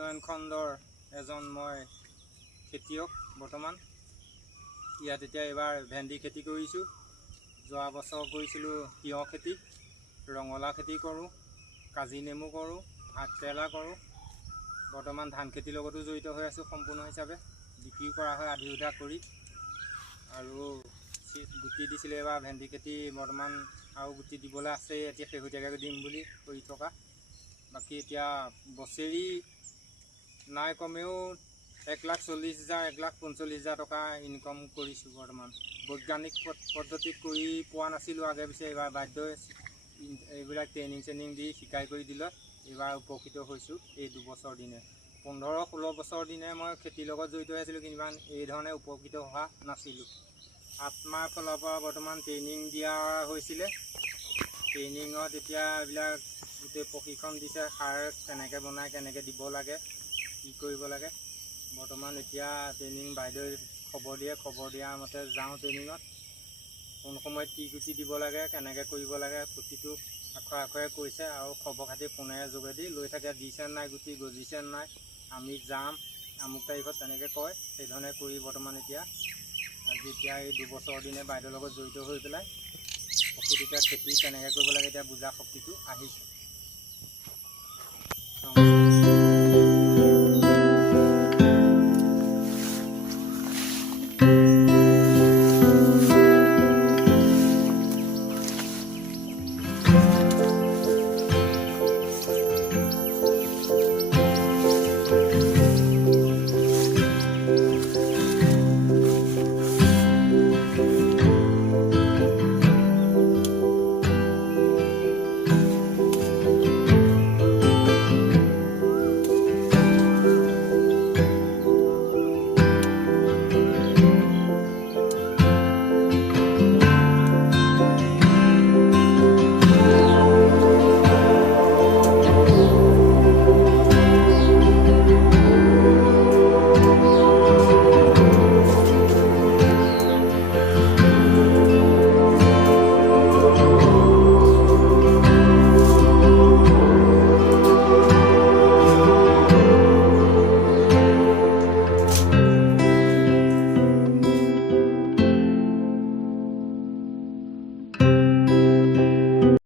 উন্নয়ন খণ্ডৰ এজন মই খেতিয়ক। বৰ্তমান ইয়াত এতিয়া এইবাৰ ভেন্দি খেতি কৰিছোঁ। যোৱা বছৰ কৰিছিলোঁ তিয়ঁহ খেতি, ৰঙালাও খেতি কৰোঁ, কাজি নেমু কৰোঁ, ভাত কেৰেলা কৰোঁ। বৰ্তমান ধান খেতিৰ লগতো জড়িত হৈ আছোঁ সম্পূৰ্ণ হিচাপে। বিক্ৰীও কৰা হয় আধি উধা কৰি। আৰু গুটি দিছিলে এইবাৰ ভেন্দি খেতি, বৰ্তমান আৰু গুটি দিবলৈ আছে, এতিয়া শেহতীয়াকৈ দিম বুলি কৰি থকা। বাকী এতিয়া বছৰি নাই কমেও 1,40,000 1,45,000 টকা ইনকম কৰিছোঁ বৰ্তমান। বৈজ্ঞানিক পদ্ধতিত কৰি পোৱা নাছিলোঁ আগে পিছে, এইবাৰ বাধ্য এইবিলাক ট্ৰেইনিং দি শিকাই কৰি দিলত এইবাৰ উপকৃত হৈছোঁ। এই 2 বছৰ দিনে 15-16 বছৰ দিনে মই খেতিৰ লগত জড়িত হৈ আছিলোঁ, কিন্তু ইমান এই ধৰণে উপকৃত হোৱা নাছিলোঁ। আত্মাৰ ফালৰ পৰা বৰ্তমান ট্ৰেইনিং দিয়া হৈছিলে। ট্ৰেইনিঙত এতিয়া এইবিলাক গোটেই প্ৰশিক্ষণ দিছে, সাৰ কেনেকৈ বনায়, কেনেকৈ দিব লাগে, কি কৰিব লাগে। বৰ্তমান এতিয়া ট্ৰেইনিং বাইদেৱে খবৰ দিয়াৰ মতে যাওঁ ট্ৰেইনিঙত। কোন সময়ত কি গুটি দিব লাগে, কেনেকৈ কৰিব লাগে, প্ৰতিটো আখৰে কৈছে। আৰু খবৰ খাতি ফোনেৰে যোগেদি লৈ থাকে, দিছে নাই গুটি, গজিছে নাই, আমি যাম আমুক তাৰিখত, তেনেকৈ কয়। সেইধৰণে কৰি বৰ্তমান এতিয়া এই 2 বছৰ দিনে বাইদেউৰ লগত জড়িত হৈ পেলাই প্ৰকৃতিতে খেতি কেনেকৈ কৰিব লাগে এতিয়া বুজা শক্তিটো আহিছে।